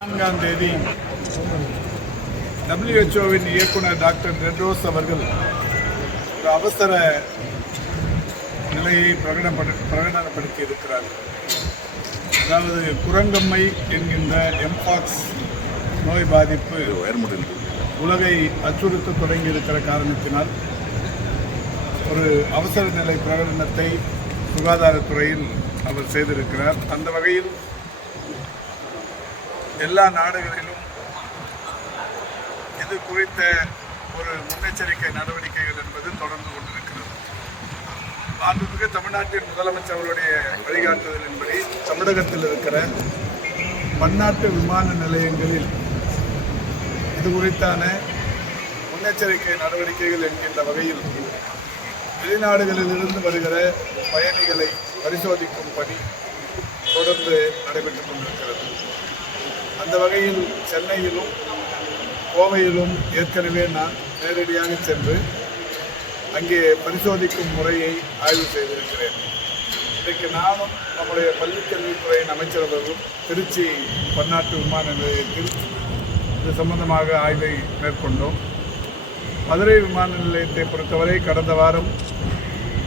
தேதி WHO-வின் இயக்குனர் doctor Tedros அவர்கள் ஒரு அவசர நிலையை பிரகடனப்படுத்தி இருக்கிறார். அதாவது குரங்கம்மை என்கின்ற எம்பாக்ஸ் நோய் பாதிப்பு உலகை அச்சுறுத்த தொடங்கி இருக்கிற காரணத்தினால் ஒரு அவசர நிலை பிரகடனத்தை சுகாதாரத்துறையில் அவர் செய்திருக்கிறார். அந்த வகையில் எல்லா நாடுகளிலும் இது குறித்த ஒரு முன்னெச்சரிக்கை நடவடிக்கைகள் என்பது தொடர்ந்து கொண்டிருக்கிறது. மாண்புமிகு தமிழ்நாட்டின் முதலமைச்சர் அவருடைய வழிகாட்டுதலின்படி தமிழகத்தில் இருக்கிற பன்னாட்டு விமான நிலையங்களில் இது குறித்தான முன்னெச்சரிக்கை நடவடிக்கைகள் என்கின்ற வகையில் வெளிநாடுகளிலிருந்து வருகிற பயணிகளை பரிசோதிக்கும் பணி தொடர்ந்து நடைபெற்றுக் கொண்டிருக்கிறது. அந்த வகையில் சென்னையிலும் கோவையிலும் ஏற்கனவே நான் நேரடியாக சென்று அங்கே பரிசோதிக்கும் முறையை ஆய்வு செய்திருக்கிறேன். இன்றைக்கு நானும் நம்முடைய பள்ளிக்கல்வித்துறையின் அமைச்சர் அவர்களும் திருச்சி பன்னாட்டு விமான நிலையத்தில் இது சம்பந்தமாக ஆய்வை மேற்கொண்டோம். மதுரை விமான நிலையத்தை பொறுத்தவரை கடந்த வாரம்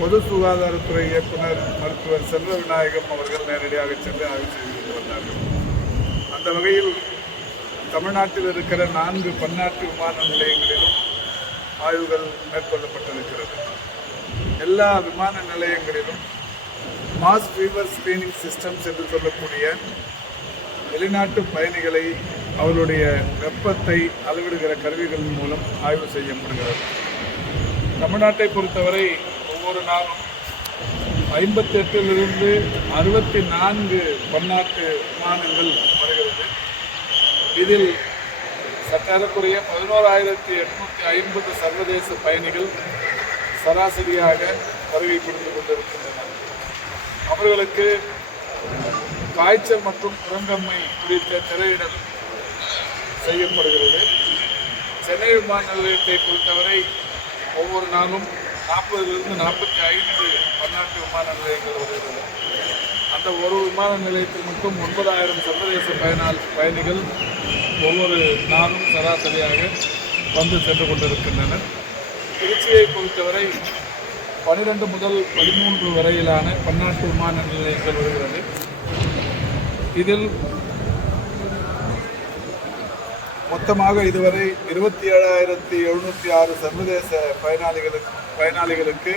பொது சுகாதாரத்துறை இயக்குனர் மருத்துவர் செல்வ விநாயகம் அவர்கள் நேரடியாக சென்று ஆய்வு செய்து வந்தார்கள். அந்த வகையில் தமிழ்நாட்டில் இருக்கிற 4 பன்னாட்டு விமான நிலையங்களிலும் ஆய்வுகள் மேற்கொள்ளப்பட்டிருக்கிறது. எல்லா விமான நிலையங்களிலும் மாஸ் ஃபீவர் ஸ்கிரீனிங் சிஸ்டம்ஸ் என்று சொல்லக்கூடிய வெளிநாட்டு பயணிகளை அவருடைய வெப்பத்தை அளவிடுகிற கருவிகளின் மூலம் ஆய்வு செய்யப்படுகிறது. தமிழ்நாட்டை பொறுத்தவரை ஒவ்வொரு நாளும் 58லிருந்து 64 பன்னாட்டு விமானங்கள் வருகிறது. இதில் சற்றேறக்குறைய 11,850 சர்வதேச பயணிகள் சராசரியாக வருகை புரிந்து கொண்டிருக்கின்றனர். அவர்களுக்கு காய்ச்சல் மற்றும் குரங்கம்மை குறித்த திரையிடல் செய்யப்படுகிறது. சென்னை விமான நிலையத்தை பொறுத்தவரை ஒவ்வொரு நாளும் 40லிருந்து 45 பன்னாட்டு விமான நிலையங்கள் வருகிறது. அந்த ஒரு விமான நிலையத்தில் மட்டும் 9,000 சர்வதேச பயணிகள் ஒவ்வொரு நாளும் சராசரியாக வந்து சென்று கொண்டிருக்கின்றனர். திருச்சியை பொறுத்தவரை 12 முதல் 13 வரையிலான பன்னாட்டு விமான நிலையங்கள் வருகிறது. இதில் மொத்தமாக இதுவரை 27,706 சர்வதேச பயனாளிகளுக்கு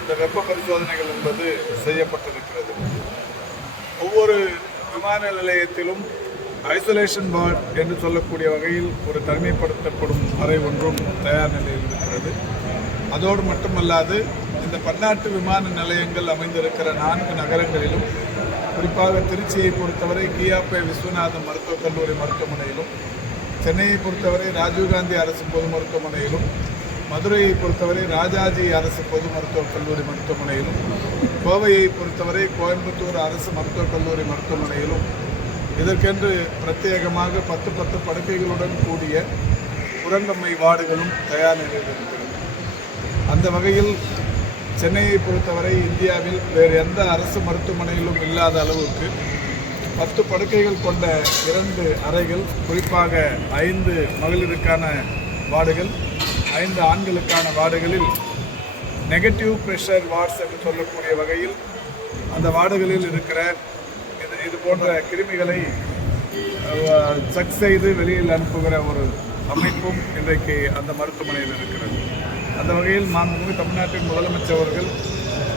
இந்த வெப்ப பரிசோதனைகள் என்பது செய்யப்பட்டிருக்கிறது. ஒவ்வொரு விமான நிலையத்திலும் ஐசோலேஷன் வார்டு என்று சொல்லக்கூடிய வகையில் ஒரு தனிமைப்படுத்தப்படும் அறை ஒன்றும் தயார் நிலையில் இருக்கிறது. அதோடு மட்டுமல்லாது இந்த பன்னாட்டு விமான நிலையங்கள் அமைந்திருக்கிற 4 நகரங்களிலும் குறிப்பாக திருச்சியை பொறுத்தவரை கியாப்பே விஸ்வநாதம் மருத்துவக் கல்லூரி மருத்துவமனையிலும், சென்னையை பொறுத்தவரை ராஜீவ்காந்தி அரசு பொது மருத்துவமனையிலும், மதுரையை பொறுத்தவரை ராஜாஜி அரசு பொது மருத்துவக் கல்லூரி மருத்துவமனையிலும், கோவையை பொறுத்தவரை கோயம்புத்தூர் அரசு மருத்துவக் கல்லூரி மருத்துவமனையிலும் இதற்கென்று பிரத்யேகமாக 10 படுக்கைகளுடன் கூடிய குரங்கம்மை வார்டுகளும் தயார் நிலையில் இருக்கிறது. அந்த வகையில் சென்னையை பொறுத்தவரை இந்தியாவில் வேறு எந்த அரசு மருத்துவமனையிலும் இல்லாத அளவுக்கு 10 படுக்கைகள் கொண்ட 2 அறைகள், குறிப்பாக 5 மகளிருக்கான வார்டுகள், 5 ஆண்களுக்கான வார்டுகளில் நெகட்டிவ் ப்ரெஷர் வார்ட்ஸ் என்று சொல்லக்கூடிய வகையில் அந்த வார்டுகளில் இருக்கிற இது போன்ற கிருமிகளை சக் செய்து வெளியில் அனுப்புகிற ஒரு அமைப்பும் இன்றைக்கு அந்த மருத்துவமனையில் இருக்கிறது. அந்த வகையில் மாண்புமிகு தமிழ்நாட்டின் முதலமைச்சர் அவர்கள்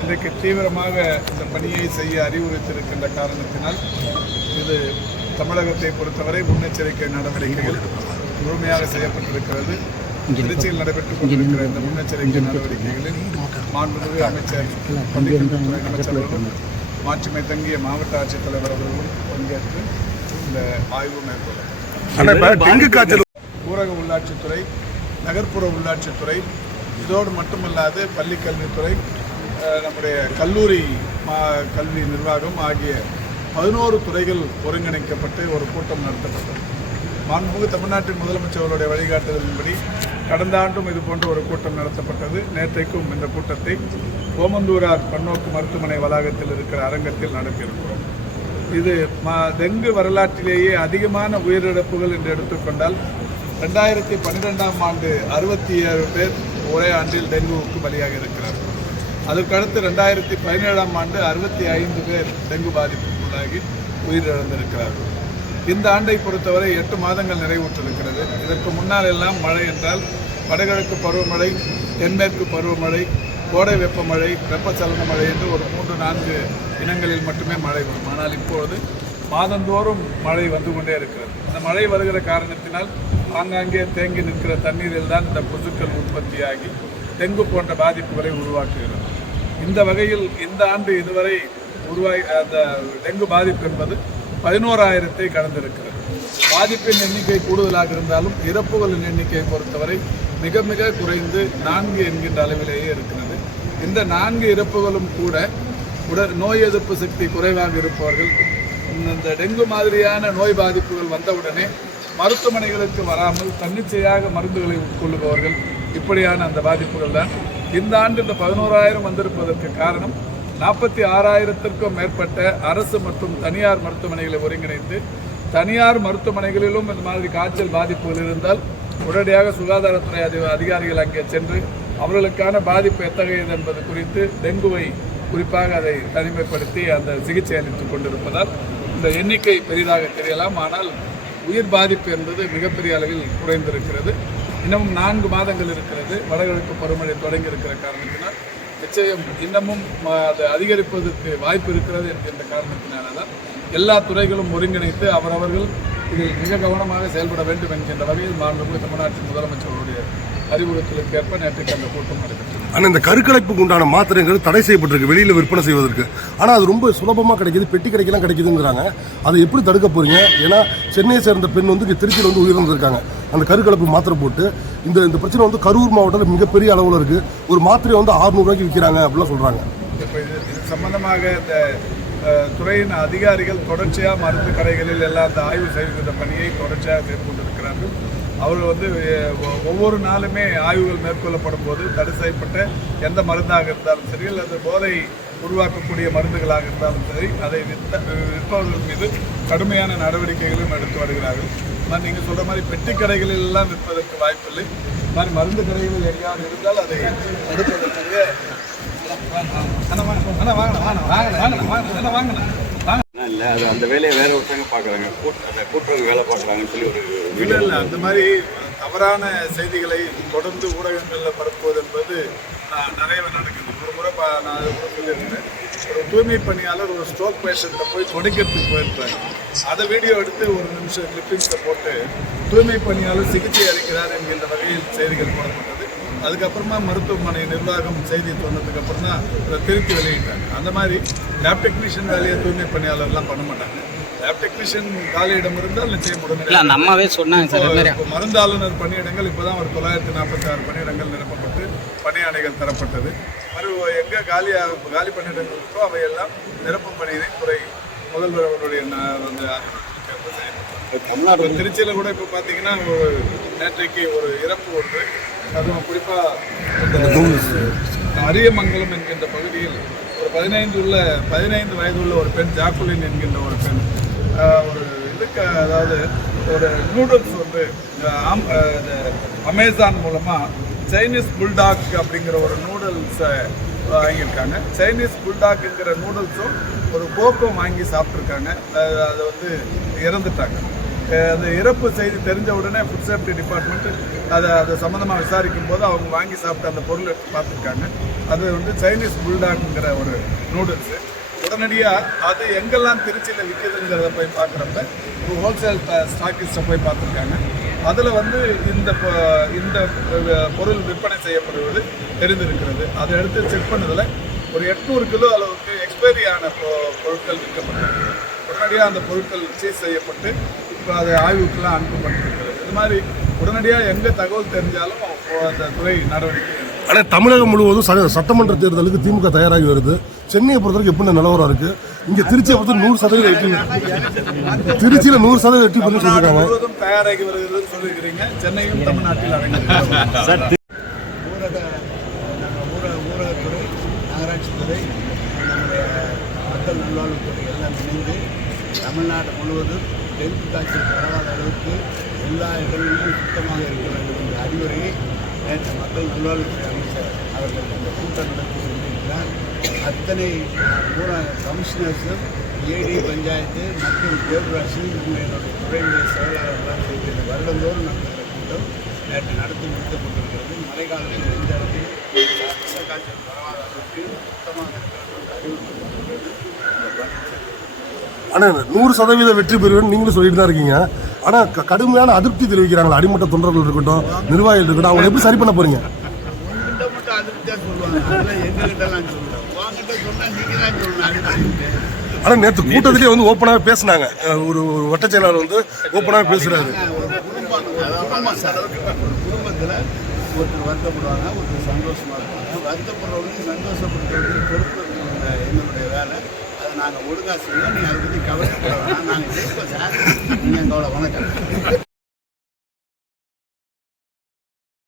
இன்றைக்கு தீவிரமாக இந்த பணியை செய்ய அறிவுறுத்தியிருக்கின்ற காரணத்தினால் இது தமிழகத்தை பொறுத்தவரை முன்னெச்சரிக்கை நடவடிக்கைகள் முழுமையாக செய்யப்பட்டிருக்கிறது. திருச்சியில் நடைபெற்றுக் கொண்டிருக்கிற இந்த முன்னெச்சரிக்கை நடவடிக்கைகளில் மாண்புமிகு அமைச்சர் பள்ளிக்கல்வித்துறை அமைச்சர்களும் மாட்சிமை தங்கிய மாவட்ட ஆட்சித்தலைவர் அவர்களும் பங்கேற்று இந்த ஆய்வு மேற்கொள்ளப்பட்டது. ஊரக உள்ளாட்சித்துறை, நகர்ப்புற உள்ளாட்சித்துறை, இதோடு மட்டுமல்லாது பள்ளிக்கல்வித்துறை, நம்முடைய கல்லூரி கல்வி நிர்வாகம் ஆகிய 11 துறைகள் ஒருங்கிணைக்கப்பட்டு ஒரு கூட்டம் நடத்தப்பட்டது. மாண்புமிகு தமிழ்நாட்டின் முதலமைச்சர் அவருடைய வழிகாட்டுதலின்படி கடந்த ஆண்டும் இது போன்ற ஒரு கூட்டம் நடத்தப்பட்டது. நேற்றைக்கும் இந்த கூட்டத்தை ஓமந்தூரார் பன்னோக்கு மருத்துவமனை வளாகத்தில் இருக்கிற அரங்கத்தில் நடத்தியிருக்கிறோம். இது டெங்கு வரலாற்றிலேயே அதிகமான உயிரிழப்புகள் என்று எடுத்துக்கொண்டால் 2012ஆம் ஆண்டு 67 பேர் ஒரே ஆண்டில் டெங்குவுக்கு பலியாக இருக்கிறார்கள். அதற்கடுத்து 2017ஆம் ஆண்டு 65 பேர் டெங்கு பாதிப்புக்குள்ளாகி உயிரிழந்திருக்கிறார்கள். இந்த ஆண்டை பொறுத்தவரை 8 மாதங்கள் நிறைவுற்றிருக்கிறது. இதற்கு முன்னால் எல்லாம் மழை என்றால் வடகிழக்கு பருவமழை, தென்மேற்கு பருவமழை, கோடை வெப்பமழை, வெப்பச்சலன மழை என்று ஒரு 3-4 இனங்களில் மட்டுமே மழை வரும். ஆனால் இப்பொழுது மாதந்தோறும் மழை வந்து கொண்டே இருக்கிறது. இந்த மழை வருகிற காரணத்தினால் ஆங்காங்கே தேங்கி நிற்கிற தண்ணீரில் தான் இந்த கொசுக்கள் உற்பத்தியாகி டெங்கு போன்ற பாதிப்புகளை உருவாக்குகிறது. இந்த வகையில் இந்த ஆண்டு இதுவரை அந்த டெங்கு பாதிப்பு என்பது 11,000-ஐ கடந்திருக்கிறது. பாதிப்பின் எண்ணிக்கை கூடுதலாக இருந்தாலும் இறப்புகளின் எண்ணிக்கையை பொறுத்தவரை மிக மிக குறைந்து 4 என்கின்ற அளவிலேயே இருக்கிறது. இந்த 4 இறப்புகளும் கூட நோய் எதிர்ப்பு சக்தி குறைவாக இருப்பவர்கள், இந்த டெங்கு மாதிரியான நோய் பாதிப்புகள் வந்தவுடனே மருத்துவமனைகளுக்கு வராமல் தன்னிச்சையாக மருந்துகளை உட்கொள்ளுபவர்கள், இப்படியான அந்த பாதிப்புகள் தான். இந்த ஆண்டு இந்த 11,000 வந்திருப்பதற்கு காரணம் 46,000-க்கும் மேற்பட்ட அரசு மற்றும் தனியார் மருத்துவமனைகளை ஒருங்கிணைத்து தனியார் மருத்துவமனைகளிலும் இந்த மாதிரி காய்ச்சல் பாதிப்புகள் இருந்தால் உடனடியாக சுகாதாரத்துறை அதிகாரிகள் அங்கே சென்று அவர்களுக்கான பாதிப்பு எத்தகையது என்பது குறித்து டெங்குவை குறிப்பாக அதை தனிமைப்படுத்தி அந்த சிகிச்சை அளித்துக் கொண்டிருப்பதால் இந்த எண்ணிக்கை பெரிதாக தெரியலாம். ஆனால் உயிர் பாதிப்பு என்பது மிகப்பெரிய அளவில் குறைந்திருக்கிறது. இன்னமும் 4 மாதங்கள் இருக்கிறது. வடகிழக்கு பருவமழை தொடங்கி இருக்கிற காரணத்தினால் நிச்சயம் இன்னமும் அது அதிகரிப்பதற்கு வாய்ப்பு இருக்கிறது என்கின்ற காரணத்தினால்தான் எல்லா துறைகளும் ஒருங்கிணைத்து அவரவர்கள் இதில் மிக கவனமாக செயல்பட வேண்டும் என்கின்ற வகையில் மாண்புமிகு தமிழ்நாட்டின் முதலமைச்சர்களுடைய அறிவுறுத்தலுக்கு ஏற்ப நேற்றைக்கு அந்த கூட்டம் நடைபெற்றது. ஆனால் இந்த கருக்கலைப்புக்கு உண்டான மாத்திரைகள் தடை செய்யப்பட்டிருக்கு வெளியில் விற்பனை செய்வதற்கு. ஆனால் அது ரொம்ப சுலபமாக கிடைக்கிது, பெட்டி கடைக்கெல்லாம் கிடைக்குதுங்கிறாங்க. அதை எப்படி தடுக்க போறீங்க? ஏன்னா சென்னையை சேர்ந்த பெண் வந்து திருச்சியில் வந்து உயிரிழந்திருக்காங்க அந்த கருக்கலைப்பு மாத்திரை போட்டு. இந்த பிரச்சனை வந்து கரூர் மாவட்டத்தில் மிகப்பெரிய அளவில் இருக்குது. ஒரு மாத்திரையை வந்து 600 ரூபாய்க்கு விற்கிறாங்க அப்படிலாம் சொல்கிறாங்க. இப்போ இது சம்பந்தமாக இந்த துறையின் அதிகாரிகள் தொடர்ச்சியாக மருந்து கடைகளில் எல்லாம் அந்த ஆய்வு செய்கின்ற பணியை தொடர்ச்சியாக செய்து கொண்டிருக்கிறார்கள். அவர்கள் வந்து ஒவ்வொரு நாளுமே ஆய்வுகள் மேற்கொள்ளப்படும் போது தடை செய்யப்பட்ட எந்த மருந்தாக இருந்தாலும் சரி, அல்லது போதை உருவாக்கக்கூடிய மருந்துகளாக இருந்தாலும் சரி, அதை விற்பவர்கள் மீது கடுமையான நடவடிக்கைகளும் எடுத்து வருகிறார்கள். ஆனால் நீங்கள் சொல்கிற மாதிரி பெட்டி கடைகளில் எல்லாம் விற்பதற்கு வாய்ப்பில்லை. இந்த மாதிரி மருந்து கடைகளில் எங்கேயாவது இருந்தால் அதை தடுப்பதற்காக இல்லை, அது அந்த வேலையை வேற ஒருத்தவங்க பார்க்குறாங்க, கூட்டுறவு வேலை பார்க்குறாங்கன்னு சொல்லி ஒரு வீடியோ. இல்லை, அந்த மாதிரி தவறான செய்திகளை தொடர்ந்து ஊடகங்களில் பரப்புவது என்பது நிறையவே நடக்குது. ஒரு முறை நான் அது கூட சொல்லியிருந்தேன். ஒரு தூய்மை பணியாளர் ஒரு ஸ்ட்ரோக் பேஷண்ட்டை போய் துடைக்கிறதுக்கு போயிருப்பாங்க. அதை வீடியோ எடுத்து ஒரு நிமிஷம் கிளிப்பிங்ஸை போட்டு தூய்மை பணியாளர் சிகிச்சை அளிக்கிறார் என்கின்ற வகையில் செய்திகள் போடப்பட்டது. அதுக்கப்புறமா மருத்துவமனை நிர்வாகம் செய்தி சொன்னதுக்கு அப்புறம் தான் அதை திருப்பி வெளியிட்டாங்க. அந்த மாதிரி லேப் டெக்னீஷியன் வேலையை தூய்மை பணியாளர்லாம் பண்ண மாட்டாங்க. லேப் டெக்னீஷியன் காலியிடம் இருந்தால் நிச்சயம் உடனடியாக அம்மாவே சொன்னாங்க. மருந்தாளுநர் பணியிடங்கள் இப்போ தான் ஒரு 946 பணியிடங்கள் நிரப்பப்பட்டு பணியாணைகள் தரப்பட்டது. மறு எங்கே காலி பணியிடங்கள் இருக்கோ அவையெல்லாம் நிரப்பும் பணியினை துறை முதல்வர் அவருடைய வந்து தமிழ்நாடு திருச்சியில் கூட இப்போ பார்த்தீங்கன்னா நேற்றைக்கு ஒரு இறப்பு ஒன்று, அதுவும் குறிப்பாக அரியமங்கலம் என்கின்ற பகுதியில் ஒரு 15 வயதுள்ள ஒரு பெண், ஜாக்குலின் என்கின்ற ஒரு பெண், ஒரு இதுக்கு அதாவது ஒரு நூடுல்ஸ் வந்து அமேசான் மூலமாக சைனீஸ் புல்டாக் அப்படிங்கிற ஒரு நூடுல்ஸை வாங்கியிருக்காங்க. சைனீஸ் புல்டாக்குங்கிற நூடுல்ஸும் ஒரு கோக்கும் வாங்கி சாப்பிட்ருக்காங்க. அதை வந்து இறந்துட்டாங்க. அந்த இறப்பு செய்தி தெரிஞ்ச உடனே ஃபுட் சேஃப்டி டிபார்ட்மெண்ட்டு அதை சம்மந்தமாக விசாரிக்கும் போது அவங்க வாங்கி சாப்பிட்ட அந்த பொருள் பார்த்துருக்காங்க. அது வந்து சைனீஸ் புல்டாக்ங்கிற ஒரு நூடுல்ஸு. உடனடியாக அது எங்கெல்லாம் திருச்சியில் விற்கிதுங்கிறத போய் பார்க்குறப்ப ஒரு ஹோல்சேல் ஸ்டாக்கிஸ்ட்டை போய் பார்த்துருக்காங்க. அதில் வந்து இந்த பொருள் விற்பனை செய்யப்படுவது தெரிந்திருக்கிறது. அதை எடுத்து செக் பண்ணதில் ஒரு 800 கிலோ அளவுக்கு எக்ஸ்பைரியான பொருட்கள் விற்கப்பட்டது. உடனடியாக அந்த பொருட்கள் சீஸ் செய்யப்பட்டு இப்போ அதை ஆய்வுக்கெல்லாம் அனுப்பப்பட்டிருக்கிறது. இது மாதிரி உடனடியாக எங்கே தகவல் தெரிஞ்சாலும் அந்த துறை நடவடிக்கை. ஆனால் தமிழகம் முழுவதும் சட்டமன்ற தேர்தலுக்கு திமுக தயாராகி வருது. சென்னையை பொறுத்தவரைக்கும் எப்படி நிலவரம் இருக்கு? இங்கே திருச்சியை பொறுத்த 100% வெற்றி, திருச்சியில் 100% வெற்றி பண்ணி சொல்லியிருக்காங்க. முழுவதும் தயாராகி வருகிறது சொல்லியிருக்கிறீங்க. சென்னையும் தமிழ்நாட்டில் அடங்கியிருக்கிறது. ஊரகத்துறை, நகராட்சித்துறை, நம்முடைய மக்கள் நல்வாழ்வுத்துறை எல்லாம் இணைந்து தமிழ்நாடு முழுவதும் டெங்கு காய்ச்சல் பரவாத அளவுக்கு எல்லா இடங்களிலும் சுத்தமாக இருக்க வேண்டும் என்ற அறிவுரையை நேற்று மக்கள் நல்வாழ்வுத்துறை அமைச்சர் அவர்கள் இந்த கூட்டம் நடத்தி சொல்லியிருக்கிறார். அத்தனை கமிஷனர்ஸும் ஏடி பஞ்சாயத்து மற்றும் பேரூராட்சி என்னுடைய துறையினுடைய செயலாளர்களால் செய்கிறது. வருடந்தோறும் நடத்துகிற கூட்டம் நேற்று நடத்தி முடிக்கப்பட்டிருக்கிறது. மழை காலத்தில் எந்த இடத்தில் காய்ச்சல் பரவாத அளவுக்கு சுத்தமாக இருக்கிறது அறிவுறுத்தப்பட்டிருக்கிறது. ஆனால் 100% வெற்றி பெறுவேன்னு நீங்களும் சொல்லிட்டு தான் இருக்கீங்க. ஆனால் கடுமையான அதிருப்தி தெரிவிக்கிறாங்களா அடிமட்ட தொண்டர்கள் இருக்கட்டும், நிர்வாகிகள் இருக்கட்டும், அவங்க எப்படி சரி பண்ண போறீங்க? உங்ககிட்ட மட்டும் அதிருப்தியாக சொல்லுவாங்க, அதெல்லாம் எங்ககிட்டலாம் சொல்லுவாங்க. உங்ககிட்ட சொன்னால் நீங்கள் தான் சொல்லணும். ஆனால் நேற்று கூட்டத்திலேயே வந்து ஓப்பனாக பேசினாங்க. ஒரு வட்ட செயலாளர் வந்து ஓப்பனாக பேசுறாரு. குடும்பத்தில் ஒருத்தர் வருத்தப்படுவாங்க, ஒருத்தர் சந்தோஷமாக இருப்பாங்க. வருத்தப்படுறவங்க சந்தோஷப்படுத்துறதுக்கு பொறுப்பு எங்களுடைய வேலை. அதை நாங்கள் ஒழுங்காக செய்வோம். நீங்கள் அதை பற்றி கவலைப்பட வேணாம். நாங்கள் ஜெயிப்போம் சார். நீங்கள் எங்களோட வணக்கம்.